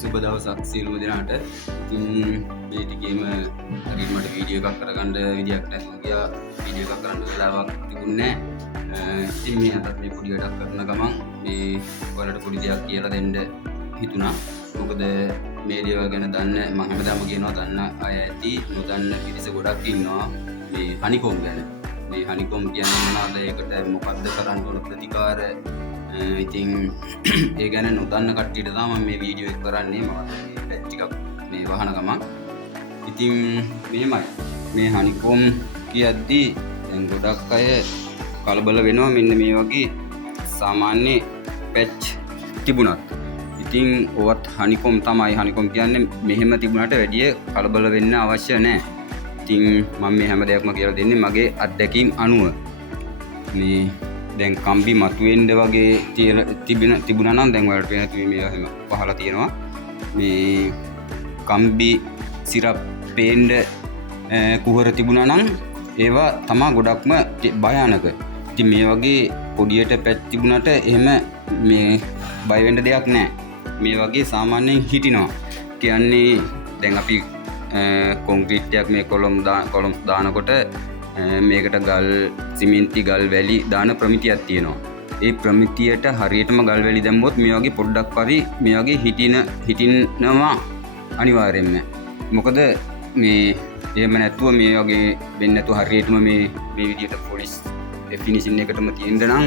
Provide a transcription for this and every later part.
සුබ දවසක් සියලුම දෙනාට. ඉතින් මේ ටිකේම හරියට මට වීඩියෝ එකක් කරගන්න විදියක් නැතුව ගියා. වීඩියෝ එකක් කරන්න වෙලාවක් තිබුණේ නැහැ. ඉතින් මේ අදත් මේ පොඩි වැඩක් කරන ගමන් මේ ඔයාලට පොඩි දෙයක් කියලා දෙන්න හිතුණා. මොකද මේ දේවල් ගැන දන්න මම හැමදාම කියනවා දන්න අය ඇති, නොදන්න පිරිස ගොඩක් ඉන්නවා මේ හනිකොම් ගැන. මේ හනිකොම් කියන්නේ මොනවද? ඒකට මොකද්ද කරන්න ඕන ප්‍රතිකාර? ඉතින් ඒ ගැන නොදන්න කට්ටියට තමයි මේ වීඩියෝ එක කරන්නේ. මම ටිකක් මේ වහන ගමන් ඉතින් මෙහෙමයි මේ හනිකොම් කියද්දී දැන් ගොඩක් අය කලබල වෙනවා මෙන්න මේ වගේ සාමාන්‍ය පැච් තිබුණත්. ඉතින් ඔවත් හනිකොම් තමයි. හනිකොම් කියන්නේ මෙහෙම තිබුණාට වැඩිය කලබල වෙන්න අවශ්‍ය නැහැ. ඉතින් මම මේ හැම දෙයක්ම කියලා දෙන්නේ මගේ අත්දැකීම් අනුව. මේ දැන් කම්බි මතුවෙන්න වගේ තිබුණා නම් දැන් ඔයාලට පේන තුමේ මේ එහෙම පහලා තියෙනවා. මේ කම්බි සිරප් පේන්න කුහර තිබුණා නම් ඒවා තමා ගොඩක්ම භයානක. ඉතින් මේ වගේ පොඩියට පැච් තිබුණාට එහෙම මේ බය වෙන්න දෙයක් නැහැ. මේ වගේ සාමාන්‍යයෙන් හිටිනවා. කියන්නේ දැන් අපි කොන්ක්‍රීට් එකක් මේ කොලම් දානකොට මේකට ගල් සිමෙන්ති ගල් වැලි දාන ප්‍රමිතියක් තියෙනවා. ඒ ප්‍රමිතියට හරියටම ගල් වැලි දැම්මොත් මේ වගේ පොඩ්ඩක් පරි මේ වගේ හිටිනවා අනිවාර්යෙන්ම. මොකද මේ එහෙම නැතුව මේ වගේ වෙන්නේ නැතුව හරියටම මේ විදියට පොලිස් ඩෙෆිනිෂන් එකටම තියෙන්න නම්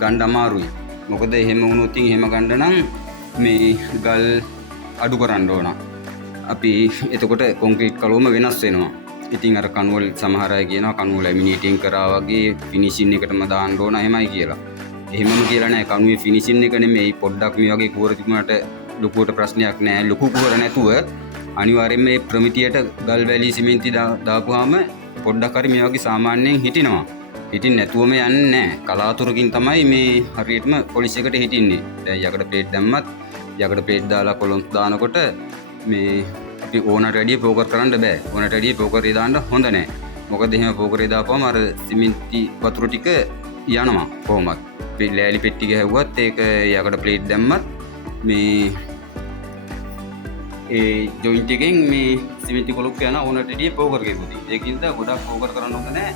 ගන්න අමාරුයි. මොකද එහෙම වුණොත් එහෙම ගන්න නම් මේ ගල් අඩු කරන්න ඕන. අපි එතකොට කොන්ක්‍රීට් කලුවම වෙනස් වෙනවා. ඉතින් අර කණුවල සමහර අය කියනවා කණුව ලැමිනේටින් කරා වගේ ෆිනිෂින් එකටම දාන්න ඕන එහෙමයි කියලා. එහෙමම කියලා නෑ. කණුවේ ෆිනිෂින් එක නෙමෙයි. පොඩ්ඩක් මේ වගේ කුහර තිබුණාට ලොකුවට ප්‍රශ්නයක් නෑ. ලොකු කුහර නැතුව අනිවාර්යයෙන් මේ ප්‍රමිතියට ගල් වැලි සිමෙන්ති දාපුවාම පොඩ්ඩක් හරි මේ වගේ සාමාන්‍යයෙන් හිටිනවා. හිටින් නැතුවම යන්නේ නෑ. කලාතුරකින් තමයි මේ හරියටම පොලිස් එකට හිටින්නේ. දැන් යකඩ ප්ලේට් දැම්මත් යකඩ ප්ලේට් දාලා කොලොම් දානකොට මේ අපි ඕනට වැඩිය පෝකර් කරන්න බෑ. ඕනට වැඩිය පෝකරේ දාන්න හොඳ නෑ. මොකද එහෙම පෝකරේ දාපුවම අර සිමෙන්ති වතුර ටික යනවා කොහොමත්. ලෑලි පෙට්ටි ගහුවත් ඒක යකඩ ප්ලේට් දැම්මත් මේ ඒ ජොයින්ට් එකෙන් මේ සිමෙන්ති කොලොක් යන ඕනට වැඩිය පෝකර් කෙරුවොත්. ඒකින්ද ගොඩක් පෝකර් කරන්න හොඳ නෑ.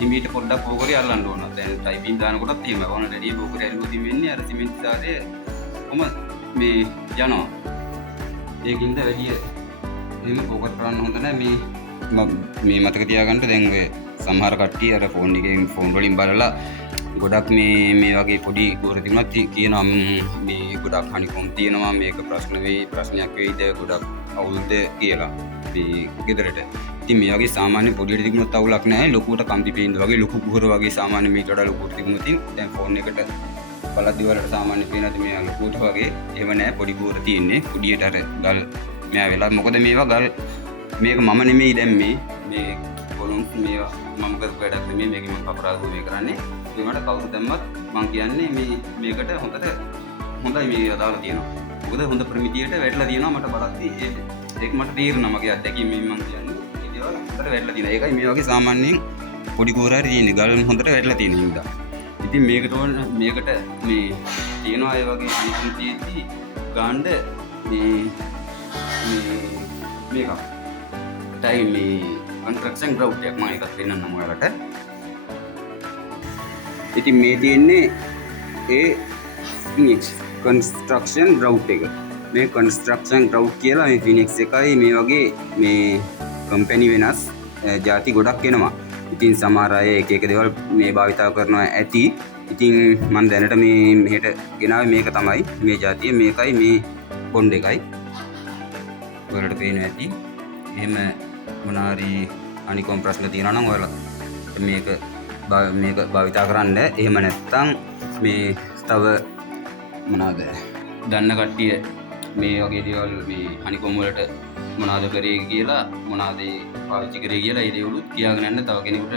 හිමීට පොඩ්ඩක් පෝකරේ අල්ලන්න ඕන. දැන් ටයිපින් දානකොටත් එහෙම ඕනට වැඩිය පෝකරේ අල්ලුවොත් වෙන්නේ අර සිමෙන්ති සාරය කොහොම මේ යනවා. ඒකින්ද වැඩිය එහෙම පෝකර් කරන්න හොඳ නැහැ. මේ මතක තියාගන්න. දැන් ඔය සමහර කට්ටිය අර ෆෝන් එකෙන් ෆෝන් වලින් බලලා ගොඩක් මේ වගේ පොඩි කුහර තිබුණත් කියනවා මේ ගොඩක් හනිකොම් තියෙනවා, මේක ප්‍රශ්නයක් වෙයිද, ගොඩක් අවුල්ද කියලා මේ ගෙදරට. ඉතින් මේ වගේ සාමාන්‍ය පොඩියට තිබුණොත් අවුලක් නැහැ. ලොකුවට කම්පි පේන්න වගේ ලොකු කුහර වගේ සාමාන්‍ය මේකට වඩා ලොකුවට තිබුණොත් දැන් ෆෝන් එකට බලද්දි වලට සාමාන්‍ය පේනද මේ ලොකුවට වගේ. එහෙම නැහැ. පොඩි කුහර තියෙන්නේ. කුඩියට අර ගල් මෙයා වෙලා. මොකද මේවා ගල් මේක මම නෙමෙයි දැම්මේ. මේ කොලොම් මේවා මම කරපු වැඩක් නෙමෙයි. මේක මම අපරාධ මේ කරන්නේ. ඒකට කවුරු දැම්මත් මම කියන්නේ මේකට හොඳයි මේ අදාළ තියෙනවා. මොකද හොඳ ප්‍රමිතියට වැටලා තියෙනවා. මට බලද්දි ඒක මට තේරුණා. මගේ අත්දැකීම් මම කියන්නේ මේ දේවල් හොඳට වැටලා තියෙනවා. ඒකයි මේ වගේ සාමාන්‍යයෙන් පොඩි කුහර හරි තියෙන්නේ. ගල් හොඳට වැටලා තියෙන හින්දා. ඉතින් මේකට මේ තියෙනවා ඒ වගේ අනිත් තියෙද්දි ගාන්න මේක ටයිම් මේ කන්ස්ට්‍රක්ෂන් ග්‍රවුට් එකක් මම එකක් පෙන්නන්නම් ඔයාලට. ඉතින් මේ තියෙන්නේ ඒ ෆිනික්ස් කන්ස්ට්‍රක්ෂන් ග්‍රවුට් එක. මේ කන්ස්ට්‍රක්ෂන් ග්‍රවුට් කියලා මේ ෆිනික්ස් එකයි මේ වගේ මේ කම්පැනි වෙනස් ಜಾති ගොඩක් එනවා. ඉතින් සමහර අය එක එක දේවල් මේ භාවිතා කරනවා ඇති. ඉතින් මම දැනට මේ මෙහෙට ගෙනාවේ මේක තමයි මේ ಜಾතිය. මේකයි මේ බොන්ඩ් එකයි. ඔයාලට පේනවා ඇති. එහෙම මොනාරි අනිකොම් ප්‍රශ්න තියෙනවා නම් ඔයාලා මේක භාවිතා කරන්න. එහෙම නැත්නම් මේ තව මොනවාද දන්න කට්ටිය මේ වගේ දේවල් මේ අනිකොම් වලට මොනවාද කරේ කියලා මොනවාද පාවිච්චි කරේ කියලා ඒ දේවලුත් කියාගෙන යන්න තව කෙනෙකුට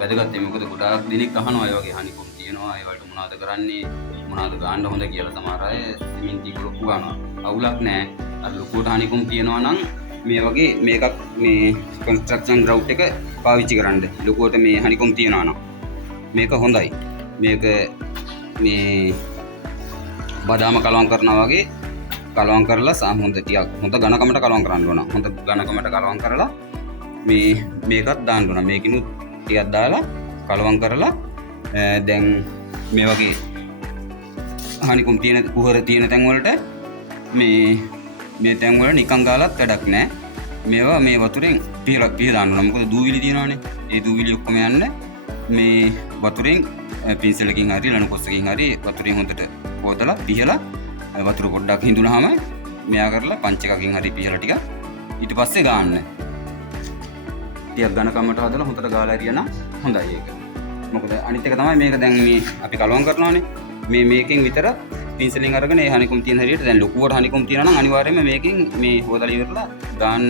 වැදගත්. මොකද ගොඩාක් දෙනෙක් අහනවා ඒ වගේ අනිකොම් තියෙනවා, ඒ වලට මොනවාද කරන්නේ, මොනවාද ගන්න හොඳ කියලා. සමහර අය සිමෙන්ති ලොකු ගන්නවා. අවුලක් නැහැ. අර ලොකුට අනිකොම් තියෙනවා නම් මේ වගේ මේකක් මේ කන්ස්ට්‍රක්ෂන් ග්‍රවුට් එක පාවිච්චි කරන්න. ලොකුවට මේ හනිකොම් තියනවා නම් මේක හොඳයි. මේක මේ බදාම කලවම් කරනවා වගේ කලවම් කරලා හොඳ ටිකක් හොඳ ඝනකමට කලවම් කරන්න ඕන. හොඳ ඝනකමට කලවම් කරලා මේකත් දාන්න ඕන. මේකිනුත් ටිකක් දාලා කලවම් කරලා දැන් මේ වගේ හනිකුම් තියෙන කුහර තියෙන තැන් වලට මේ තැන් වල නිකන් ගාලත් වැඩක් නැහැ. මේවා මේ වතුරෙන් පිහලා දාන්න ඕන. මොකද දූවිලි තියෙනවානේ. ඒ දූවිලි ඔක්කොම යන්න මේ වතුරෙන් පින්සලකින් හරි ලණු කොස්සකින් හරි වතුරෙන් හොඳට පොදලා පිහලා වතුර පොඩ්ඩක් හිඳුනහම මෙයා කරලා පංච එකකින් හරි පිහලා ටික ඊට පස්සේ ගන්න. ටිකක් ඝනකමට හදලා හොඳට ගාලා හරියනම් හොඳයි ඒක. මොකද අනිත් එක තමයි මේක දැන් මේ අපි කලවම් කරනවානේ. මේකෙන් විතර පින්සලෙන් අරගෙන ඒ හනිකුම් තියෙන හැටියට දැන් ලොකුවට හනිකුම් තියෙනවා නම් අනිවාර්යයෙන්ම මේකෙන් මේ හොදලා ඉවරලා ගන්න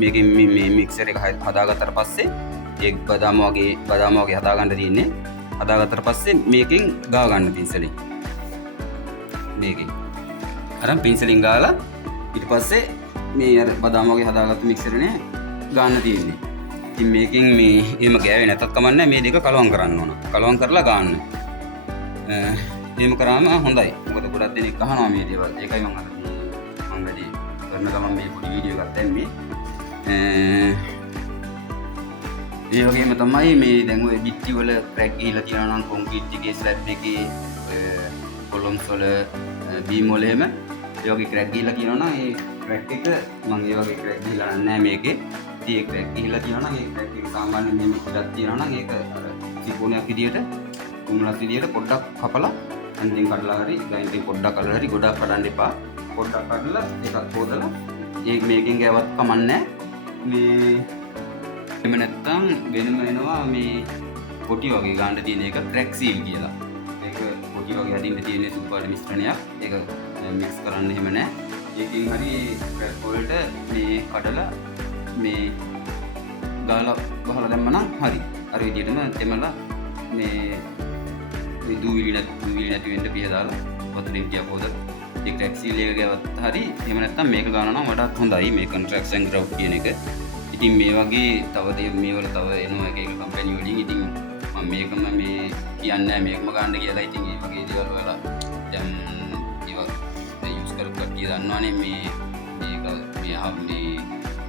මේකෙන් මේ මික්සර් එක හදාගත්තට පස්සේ ඒ බදාම වගේ හදාගන්න තියෙන්නේ. හදාගත්තට පස්සේ මේකෙන් ගා ගන්න පින්සලෙන්. මේකෙන් අරන් පින්සලෙන් ගාලා ඊට පස්සේ මේ අර බදාම වගේ හදාගත්ත මික්සරනේ ගන්න තියෙන්නේ. ඉතින් මේකෙන් මේ එහෙම ගෑවේ නැතත් කමන්නේ මේ දෙක කලවම් කරන්න ඕන. කලවම් කරලා ගන්න. එහෙම කරාම හොඳයි. මොකද ගොඩක් දෙනෙක් අහනවා මේ දේවල්. ඒකයි මම වැඩි කරන ගමන් මේ පොඩි වීඩියෝ එකක් දැම්මේ. ඒ වගේම තමයි මේ දැන් ඔය බිත්ති වල ක්‍රැක් ගිහිලා තියෙනවා නම් කොන්ක්‍රීට් එකේ ස්ලැබ් එකේ කොලම්ස් වල බීම් වල එහෙම ඒ වගේ ක්‍රැක් ගිහිලා තියෙනවා නම් ඒ ක්‍රැක් එක මම ඒ වගේ ක්‍රැක් ගිහිලා නැහැ මේකේ. ඉතින් ඒ ක්‍රැක් ගිහිලා තියෙනවා නම් ඒ ක්‍රැක් එක සාමාන්‍යයෙන් මේ පිටක් තියෙනවා නම් ඒක අර ත්‍රිකෝණයක් විදියට කුඹලක් විදියට පොඩ්ඩක් කපලා අන්තිම කඩලා හරි ගයින්ටි පොඩ්ඩක් කඩලා හරි ගොඩක් කඩන්න එපා. පොඩ්ඩක් කඩලා ඒකත් හොදලා මේකෙන් ගෑවත් කමන්නේ මේ එහෙම නැත්තම් වෙනම එනවා මේ කොටි වගේ ගන්න තියෙන එක ක්‍රැක් සීල් කියලා. ඒක කොටි වගේ හදින්න තියෙන සුදු පාට මිශ්‍රණයක්. ඒක මික්ස් කරන්න එහෙම නැහැ. ඒකෙන් හරි ක්‍රැක් වලට මේ කඩලා මේ දාලා බහලා දැම්මනම් හරි. අර විදිහටම තෙමලා මේ දූවිලි නැති වෙන්න පිහ දාලා වතුරෙන් ටිකක් හොදලා ඒ ක්‍රැක් සීල් එක ගාවත් හරි. එහෙම නැත්තම් මේක ගන්නවා නම් වඩාත් හොඳයි මේ කන්ට්‍රැක්ට් ඇන්ඩ් ග්‍රවුට් කියන එක. ඉතින් මේ වගේ තව මේවල තව එනවා එක කම්පැනි වලින්. ඉතින් මම මේකම මේ කියන්නේ මේකම ගන්න කියලා. ඉතින් මේ වගේ දේවල් වල දැන් ඒවා යූස් කරපු කට්ටිය දන්නවනේ මේ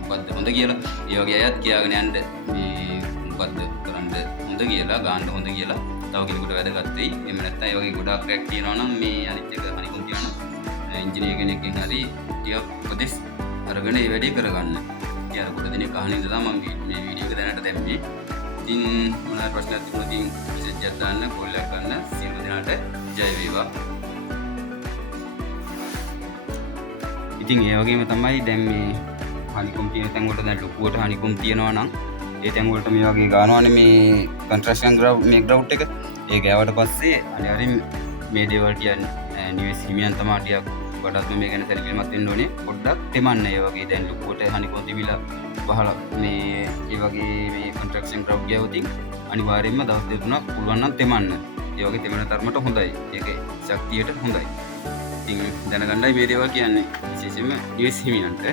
මොකද්ද හොඳ කියලා. ඒ වගේ අයත් කියාගෙන යන්න මේ මොකද්ද කරන්න හොඳ කියලා ගන්න හොඳ කියලා. තව කෙනෙකුට වැදගත් වෙයි. එහෙම නැත්නම් ඒ වගේ ගොඩාක් ක්‍රැක් තියෙනවා නම් මේ අනිත් එක හනිකුම් තියෙනවා නම් ඉංජිනේර කෙනෙක්ගෙන් හරි ටිකක් උපදෙස් අරගෙන ඒ වැඩේ කරගන්න. යාර ගොඩ දෙනෙක් අහන ඉඳලා මම මේ වීඩියෝ එක දැනට දැම්මේ. ඉතින් මොනවා ප්‍රශ්නයක් තිබුණොත් ඉතින් මෙසේජ් එකක් දාන්න, කෝල් එකක් කරන්න. සියලු දෙනාට ජය වේවා. ඉතින් ඒ වගේම තමයි දැන් මේ හනිකුම් තියෙන තැන් වලට දැන් ලොකුවට හනිකුම් තියෙනවා නම් ඒ තැන් වලට මේ වගේ ගන්නවානේ මේ කන්ට්‍රැක්ෂන් මේ ග්‍රවුට් එක. ඒ ගෑවට පස්සේ අනිවාර්යෙන් මේ දේවල් කියන්නේ නිවෙස් හිමියන් තමයි ටිකක් වඩාත් මේ ගැන සැලකිලිමත් වෙන්න ඕනේ. පොඩ්ඩක් තෙමන්න. ඒ වගේ දැන් ලොකුවට හනිකුම් තිබිලා බහලා මේ ඒ වගේ මේ කන්ට්‍රැක්ෂන් ග්‍රවුට් ගෑවොතින් අනිවාර්යෙන්ම දවස් දෙක තුනක් පුළුවන් නම් තෙමන්න. ඒ වගේ තෙමන තරමට හොඳයි. ඒකේ ශක්තියට හොඳයි. ඉතින් දැනගන්නයි මේ දේවල් කියන්නේ විශේෂයෙන්ම නිවෙස් හිමියන්ට.